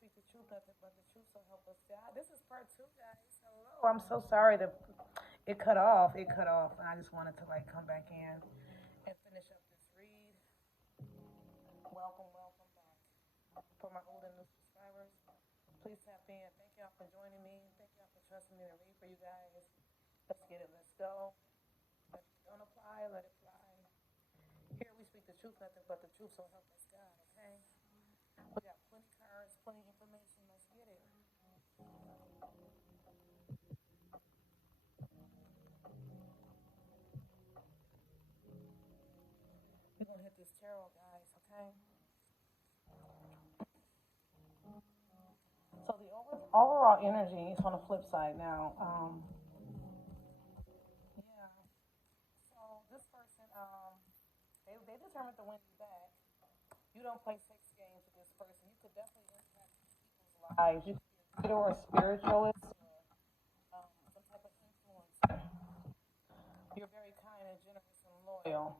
speak the truth, nothing but the truth, so help us God. This is part two, guys. Hello. I'm so sorry that it cut off. It cut off, and I just wanted to like come back in and finish up this read. Welcome, welcome back. For my old and new subscribers, please tap in. Thank y'all for joining me. Thank y'all for trusting me to read for you guys. Let's get it. Let's go. If it don't apply, let it fly. Here we speak the truth, nothing but the truth, so help us God. Okay. We got plenty cards, plenty information. Let's get it. We're gonna hit this tarot, guys. Okay. So the overall energy is on the flip side now. Yeah. So this person, they determined to win you back. You don't play sex games with this person. You could definitely impact people's lives. You could be a reader or a spiritualist or some type of influencer. You're very kind and generous and loyal.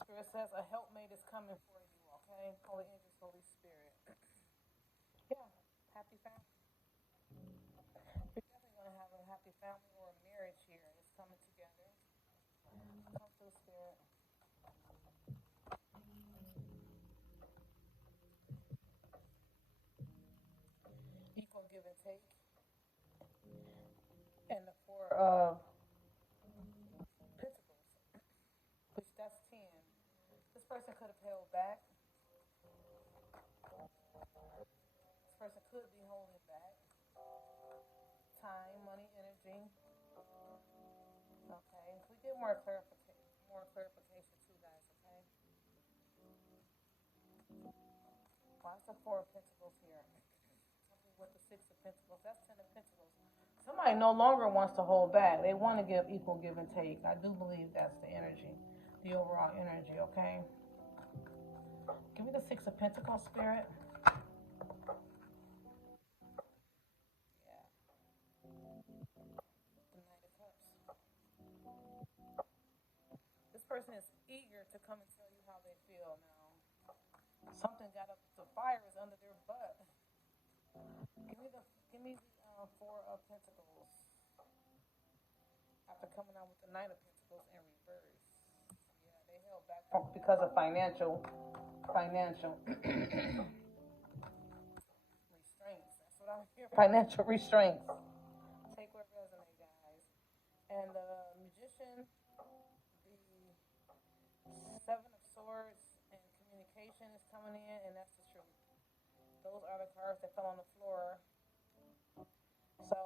Spirit says a helpmate is coming for you. Okay, Holy Angels, Holy Spirit. Yeah, happy family. You're definitely gonna have a happy family or a marriage here. It's coming together. Come through, Spirit. Equal give and take. And the four of Pentacles, which that's 10. This person could have held back. This person could be holding back. Time, money, energy. Okay. If we get more clarification too, guys. Okay. Why is the Four of Pentacles here? With the Six of Pentacles, that's Ten of Pentacles. Somebody no longer wants to hold back. They want to give equal give and take. I do believe that's the energy, the overall energy. Okay. Give me the Six of Pentacles, Spirit. Yeah. The Knight of Cups. This person is eager to come and tell you how they feel now. Something got up. The fire is under their butt. Give me the Four of Pentacles. After coming out with the Knight of Pentacles in reverse. Yeah, they held back because of financial restraints. That's what I'm here. Financial restraints. Take what resonate, guys. And the Magician, the Seven of Swords, and communication is coming in, and that's the truth. Those are the cards that fell on the floor. So,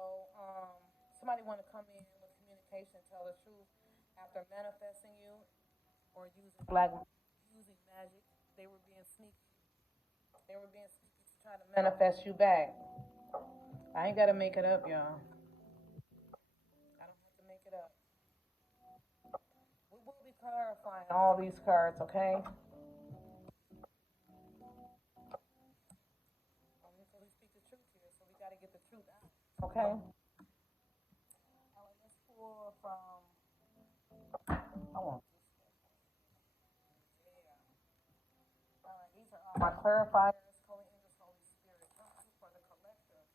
somebody want to come in with communication, tell the truth after manifesting you or using magic. They were being sneaky. They were being sneaky to try to manifest you back. I ain't gotta make it up, y'all. I don't have to make it up. We will be clarifying all these cards, okay? Because we speak the truth here, so we gotta get the truth out. Okay? All right, let's pull from. I want this. Yeah. All right, these are all my clarifiers. Holy Angels, Holy Spirit, come through for the collective.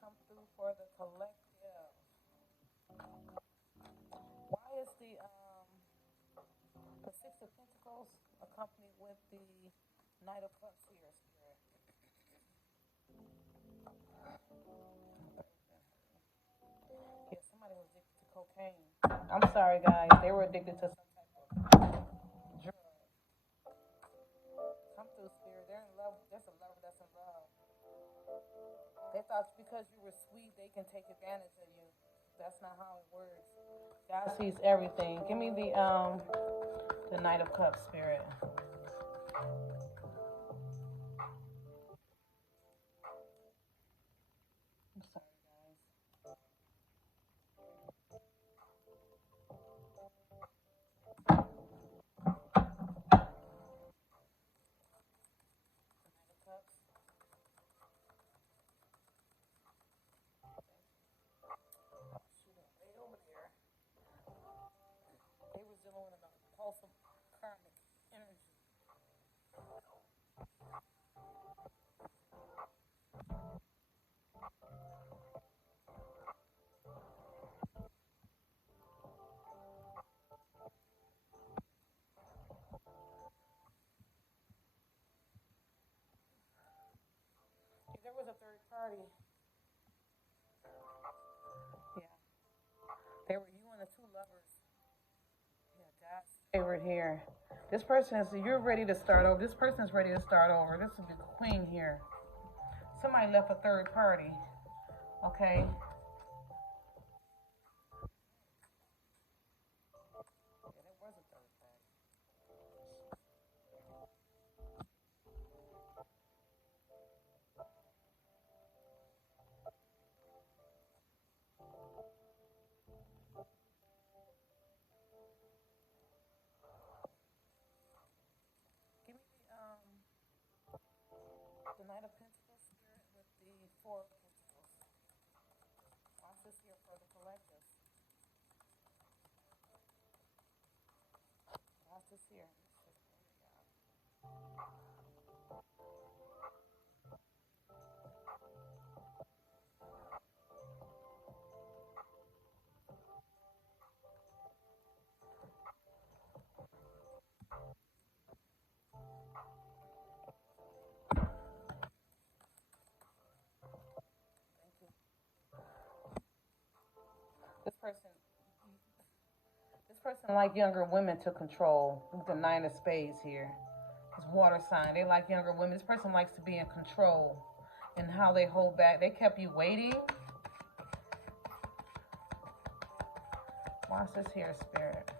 Come through for the collective. Why is the Six of Pentacles accompanied with the Knight of Cups here, Spirit? Yeah, somebody was addicted to cocaine. I'm sorry, guys. They were addicted to some type of drug. Come through, Spirit. They're in love. There's a lover that's in love. They thought because you were sweet, they can take advantage of you. That's not how it works. God sees everything. Give me the Knight of Cups, Spirit. I'm sorry, guys. The Knight of Cups. Shooting way over there. They was dealing with an impulsive karmic energy. There was a third party. Yeah. They were you and the two lovers. Yeah, God's favorite here. This person is, you're ready to start over. This person is ready to start over. This is the queen here. Somebody left a third party. Okay. Yeah, there was a third party. Give me the Knight of Pentacles spirit with the Four of Pentacles. Watch this here for the collective. Watch this here. Thank you. This person, this person like younger women to control. With the Nine of Spades here. It's water sign. They like younger women. This person likes to be in control and how they hold back. They kept you waiting. Watch this here, spirit.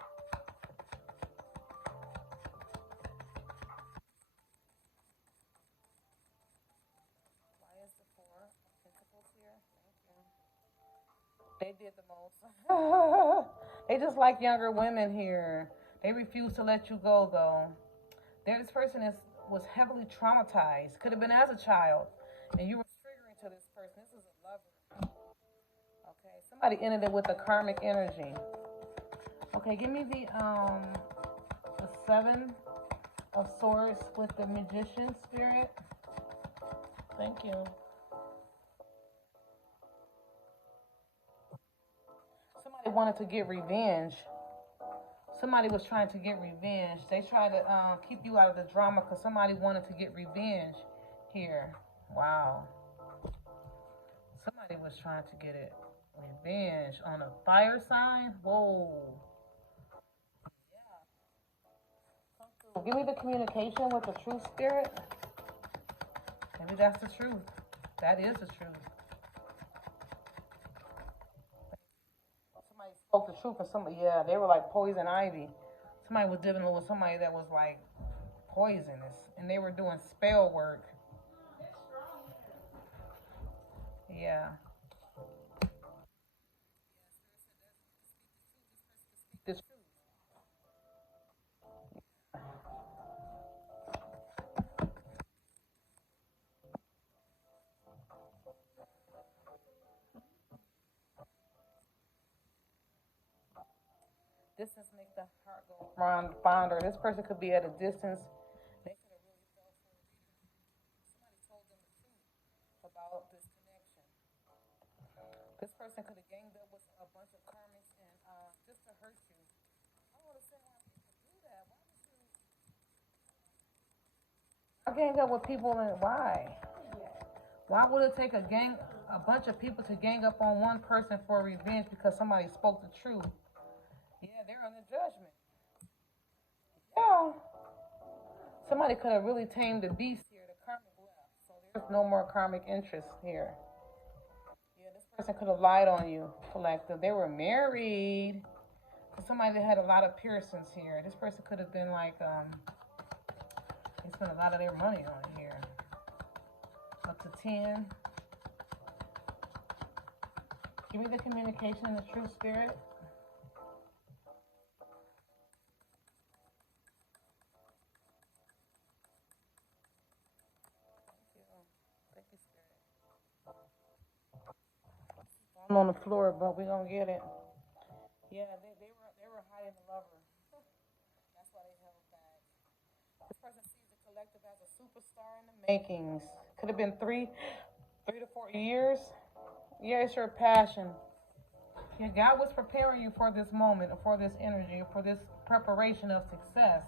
Why is the Four of Pentacles here? Thank you. They did the most. They just like younger women here. They refuse to let you go, though. This person was heavily traumatized. Could have been as a child. And you were triggering to this person. This is a lover. Okay, somebody ended it with a karmic energy. Okay, give me the Seven of Swords with the Magician spirit. Thank you. Somebody wanted to get revenge. Somebody was trying to get revenge. They tried to keep you out of the drama because somebody wanted to get revenge here. Wow. Somebody was trying to get it. Revenge on a fire sign? Whoa. Yeah. Give me the communication with the truth spirit. Maybe that's the truth. That is the truth. Somebody spoke the truth for somebody. Yeah, they were like poison ivy. Somebody was dealing with somebody that was like poisonous. And they were doing spell work. Yeah. The truth. Distance make the heart go fonder. This person could be at a distance. They could have really felt for a reason. Somebody told them the truth about this connection. This person could have ganged up with a bunch of karmics and just to hurt you. I don't understand why people do that. Why would you? I gang up with people and why? Why would it take a bunch of people to gang up on one person for revenge because somebody spoke the truth? Yeah, they're under judgment. Yeah. Somebody could have really tamed the beast here. The karmic left. So there's no more karmic interest here. Yeah, this person could have lied on you, collective. They were married. Somebody that had a lot of piercings here. This person could have been like, they spent a lot of their money on it here. Up to 10. Give me the communication in the true spirit. Thank you, Spirit. I'm on the floor, but we gonna get it. Yeah, they were hiding the lover. That's why they held back. This person sees the collective as a superstar in the makings. Could have been 3 to 4 years. Yeah, it's your passion. Yeah, God was preparing you for this moment, for this energy, for this preparation of success.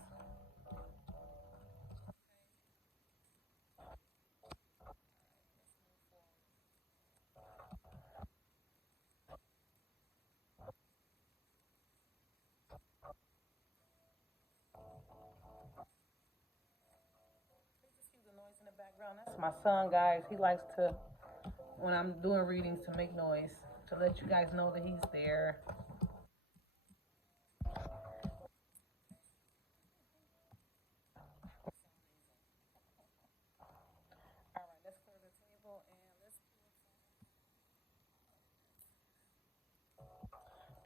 That's my son, guys. He likes to, when I'm doing readings, to make noise to let you guys know that he's there. All right, let's clear the table and let's.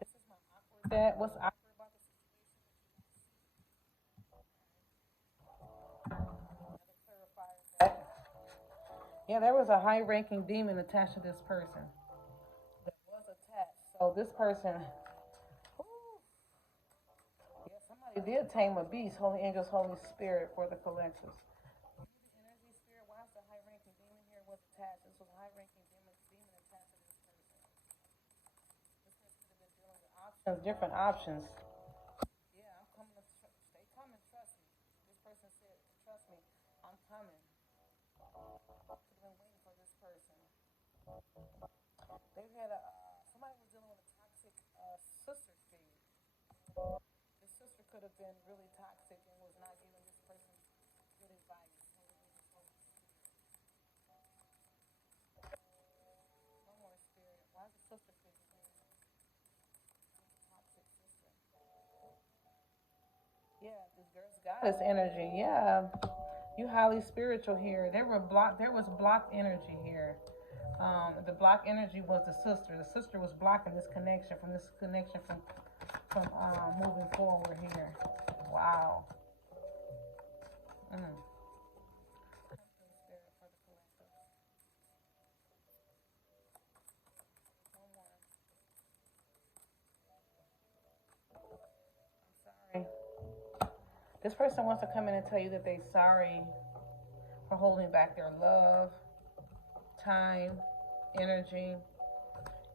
This is my awkward dad. What's awkward about the situation? To clarify that. Yeah, there was a high-ranking demon attached to this person. That was attached. So this person, whew, yeah, somebody did tame a beast. Holy angels, Holy Spirit for the collectives. The energy spirit. Why is the high-ranking demon here was attached? This was a high-ranking demon attached to this person. This person could have been dealing with options, different options. Yeah, I'm coming to stay coming. Trust me. This person said, "Trust me, I'm coming." Could have been waiting for this person. They had a somebody was dealing with a toxic sister figure. This sister could have been really toxic and was not giving this person good advice. One more spirit. Why is the sister figure here? Toxic sister. Yeah, this girl's goddess energy. Yeah, you highly spiritual here. There were blocked. There was blocked energy here. The block energy was the sister. The sister was blocking this connection from moving forward here. Wow. Mm. Spirit for the collective. One more. I'm sorry. This person wants to come in and tell you that they're sorry for holding back their love, time, energy,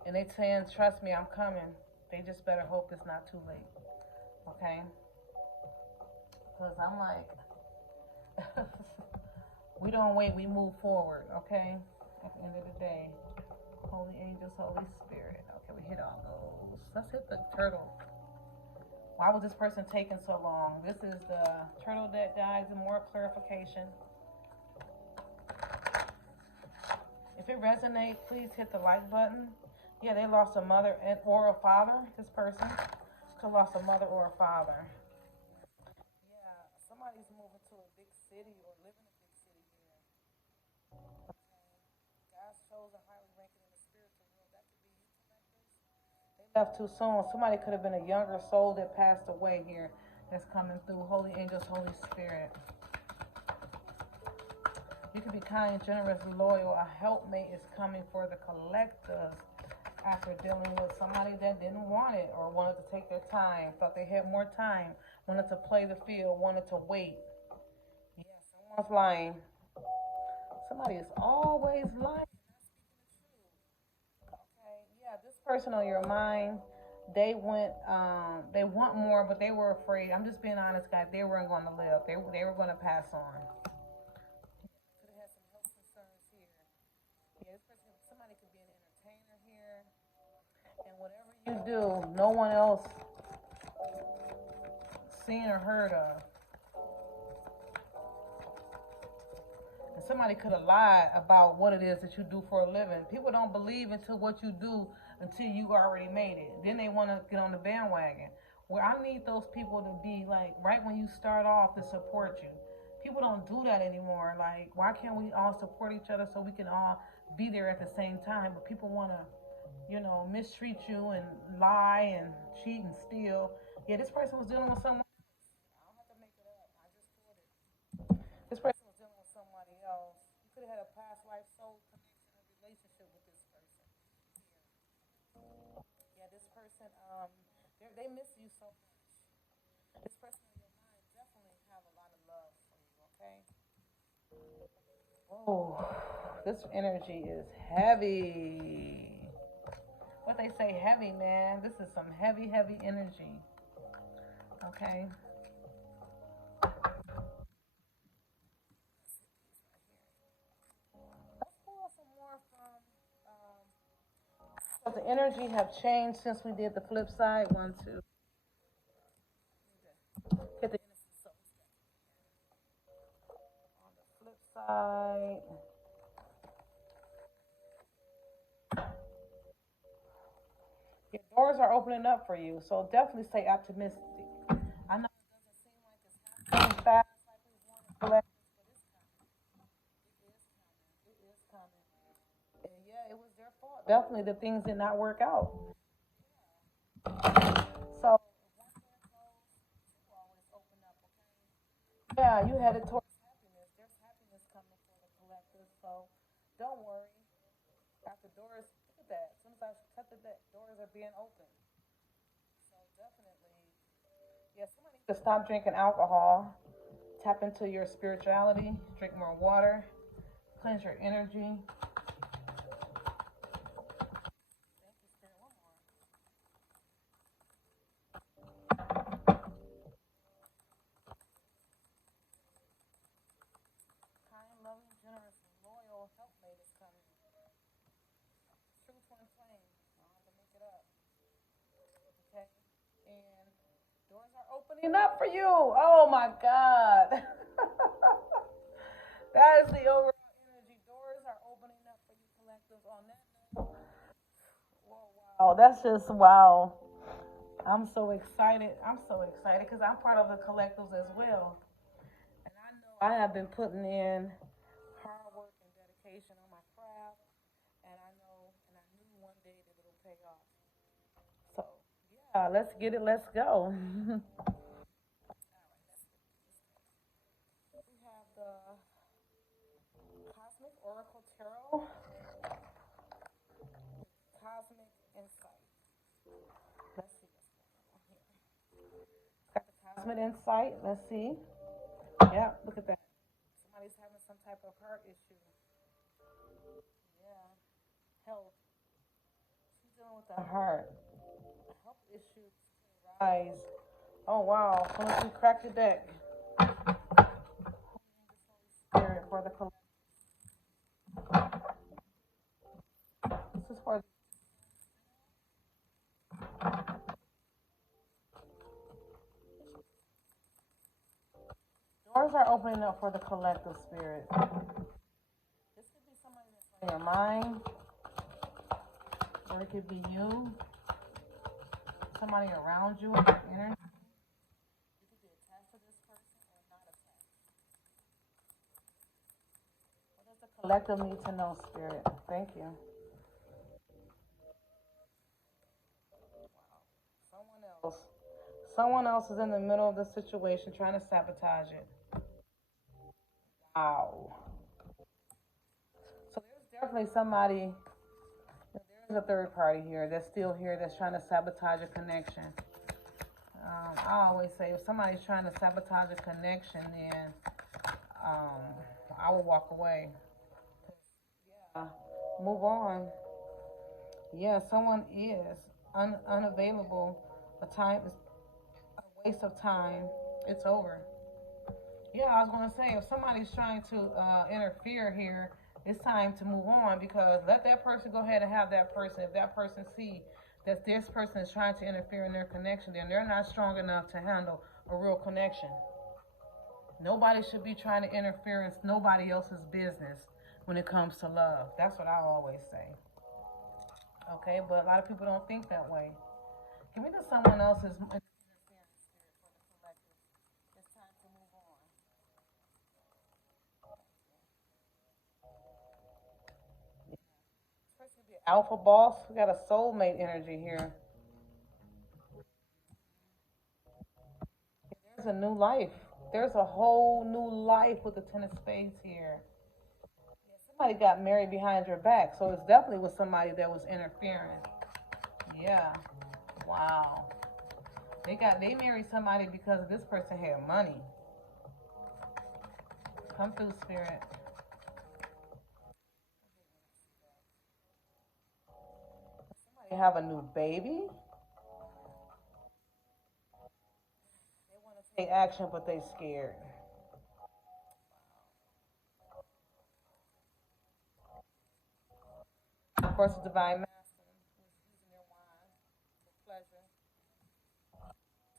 and they saying, "Trust me, I'm coming." They just better hope it's not too late. Okay? Because I'm like, we don't wait, we move forward, okay? At the end of the day. Holy angels, Holy Spirit. Okay, we hit all those. Let's hit the turtle. Why was this person taking so long? This is the turtle that dies and more clarification. If it resonates, please hit the like button. Yeah, they lost a mother and or a father. This person could have lost a mother or a father. Yeah, somebody's moving to a big city or living in a big city here. God's chosen, highly ranking in the spiritual world. That could be you collectors. They left too soon. Somebody could have been a younger soul that passed away here that's coming through. Holy angels, Holy Spirit. You can be kind, generous, loyal. A helpmate is coming for the collectors after dealing with somebody that didn't want it or wanted to take their time, thought they had more time, wanted to play the field, wanted to wait. Yeah, someone's lying. Somebody is always lying. Okay, yeah, this person on your mind, they want more, but they were afraid. I'm just being honest, guys. They weren't going to live. They were going to pass on. Could have had some health concerns here. Yeah, this person, somebody could be an entertainer here, and whatever you do, no one else seen or heard of. And somebody could have lied about what it is that you do for a living. People don't believe into what you do until you already made it. Then they want to get on the bandwagon. Where I need those people to be like right when you start off to support you. People don't do that anymore. Like, why can't we all support each other so we can all be there at the same time? But people want to, mistreat you and lie and cheat and steal. Yeah, this person was dealing with someone. I don't have to make it up. I just pulled it. This person was dealing with somebody else. You could have had a past life soul connection or relationship with this person here. Yeah, this person, they miss you so much. This person in your mind definitely have a lot of love for you, okay? Oh, this energy is heavy. What they say, heavy, man. This is some heavy, heavy energy. Okay. Let's pull some more from. So the energy have changed since we did the flip side. One, two. Hit the innocent souls on the flip side. Your doors are opening up for you, so definitely stay optimistic. I know it doesn't seem like it's happening fast like we want to collect, but it's coming. It is coming. It is coming. And yeah, it was their fault. Definitely the things did not work out. So if one door closed, two always open up, okay? Yeah, you headed towards happiness. There's happiness coming for the collective, so don't worry. After doors, look at that. As soon as I cut the deck, doors are being opened. So definitely, yeah, somebody needs to stop drinking alcohol, tap into your spirituality, drink more water, cleanse your energy. Thank you, Spirit. One more. Kind, loving, generous, and loyal helpmate is coming. True twin flame. I don't have to make it up. Okay? And doors are opening up for you. Oh my God. That is the overall energy. Doors are opening up for you collectives on that note. Whoa, wow. That's just wow. I'm so excited. I'm so excited because I'm part of the collectives as well. And I know I have been putting in hard work and dedication on my craft. And I know and I knew one day that it'll pay off. So, yeah, let's get it. Let's go. We have the Cosmic Oracle Tarot, Cosmic Insight. Let's see what's going on here. Got the Cosmic Insight. Let's see. Yeah, look at that. Somebody's having some type of heart issue. Yeah, health. She's dealing with the heart. Health issues can rise. Oh wow! So let's crack the deck. Spirit for the collective. This is for doors are opening up for the collective spirit. This could be somebody that's in your mind, or it could be you, somebody around you in your energy. You could be attached to this person or not attached. What does the collective need to know, spirit? Thank you. Someone else. Someone else is in the middle of the situation trying to sabotage it. Wow. So there's definitely somebody, there's a third party here that's still here that's trying to sabotage a connection. I always say if somebody's trying to sabotage a connection, then um, I will walk away. Yeah, move on. Yeah, someone is unavailable. A time is a waste of time. It's over. Yeah, I was going to say if somebody's trying to interfere here, it's time to move on because let that person go ahead and have that person. If that person see that this person is trying to interfere in their connection, then they're not strong enough to handle a real connection. Nobody should be trying to interfere in nobody else's business when it comes to love. That's what I always say. Okay, but a lot of people don't think that way. Give me to someone else's interference spirit for the collective. It's time to move on. This person could be an alpha boss. We got a soulmate energy here. There's a new life. There's a whole new life with the Ten of Spades here. Yeah, somebody got married behind your back, so it's definitely with somebody that was interfering. Yeah. Wow. They married somebody because this person had money. Come through, spirit. Somebody have a new baby. They want to take action, but they scared. Of course, the divine masculine who's using their wine for pleasure,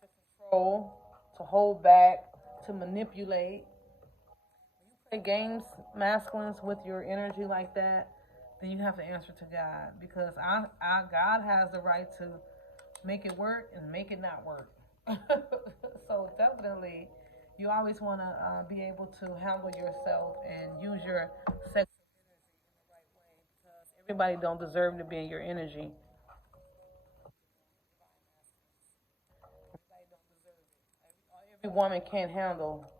to control, to hold back, to manipulate. play games, masculines, with your energy like that, then you have to answer to God, because God has the right to make it work and make it not work. So definitely, you always want to be able to handle yourself and use your sexual energy in the right way, because everybody don't deserve to be in your energy. Everybody don't deserve it. Every woman can't handle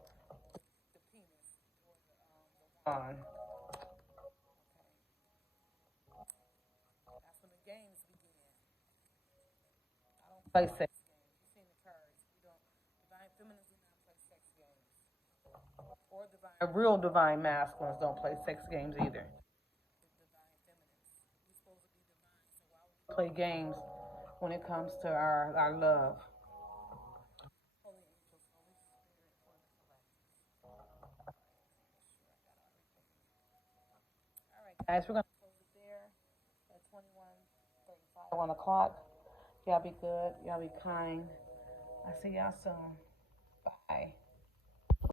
the penis or the wand. That's when the games begin. I don't play sex games. You've seen the cards. We don't. Divine feminines do not play sex games. Or real divine masculines don't play sex games either. Divine feminines. We're supposed to be divine, so why would we play games when it comes to our love? Holy angels, Holy Spirit, for the collectors. All right, guys, we're gonna close it there at 21:35 on the clock. Y'all be good. Y'all be kind. I see y'all soon. Bye.